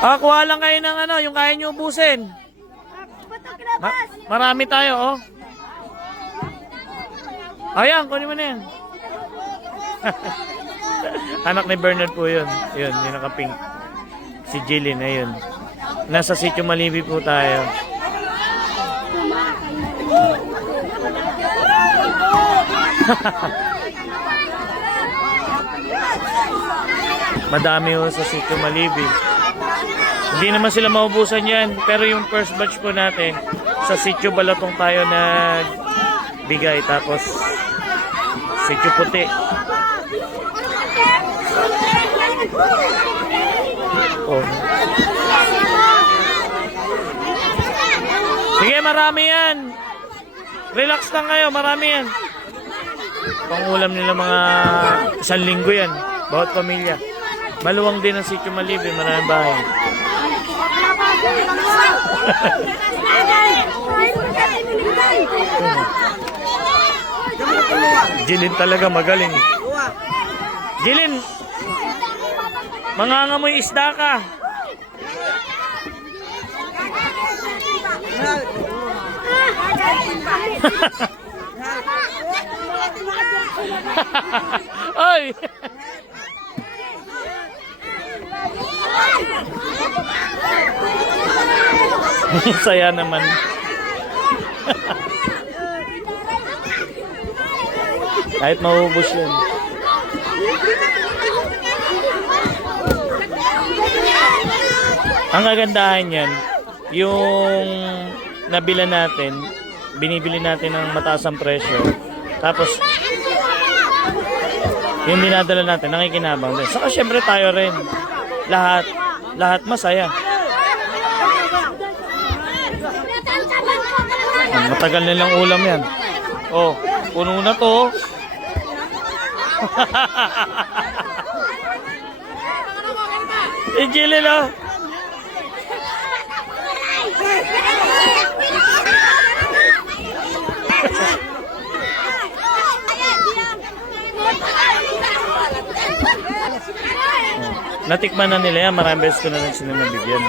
Kuha lang kayo ng ano, yung kaya nyo ubusin. Marami tayo, oh. Ayan, kunin mo na yan. Anak ni Bernard po yun. Yun, yung nakapink. Si Jillian, ayun. Nasa Sitio Malibi po tayo. Madami ho sa Sitio Malibi. Hindi naman sila maubusan yan. Pero yung first batch po natin, sa Sitio Balatong tayo nagbigay. Tapos, Sitio Puti. Oh. Sige, marami yan. Relax lang kayo, marami yan. Pangulam nila mga 1 linggo yan. Bawat pamilya. Maluwang din ang Sitio Malibi, maraming bahay. Jilin talaga magaling. Jilin, mangangamoy isda ka. Ay. Saya naman. Kahit maubos yun. Ang kagandahan yan, yung nabila natin, binibili natin ng mataas ang presyo. Tapos, yung dinadala natin, nakikinabang din. Saka syempre tayo rin. Lahat masaya. Matagal nilang ulam yan. Oh, puno na to. Igilin oh. Natikman na nila yan. Maraming beses ko na rin sila nabigyan.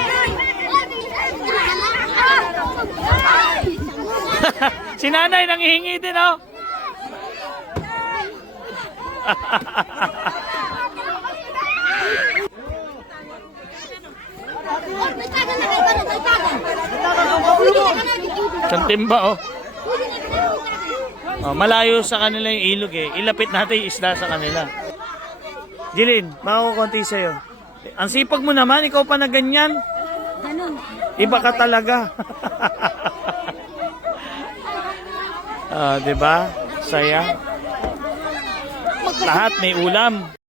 Si nanay nangihingi din, oh. Isang timba, oh. Malayo sa kanila yung ilog, eh. Ilapit natin yung isda sa kanila. Jilin, makakukunti sa'yo. Ang sipag mo naman, ikaw pa na ganyan. Iba ka talaga. Diba? Saya. Lahat may ulam.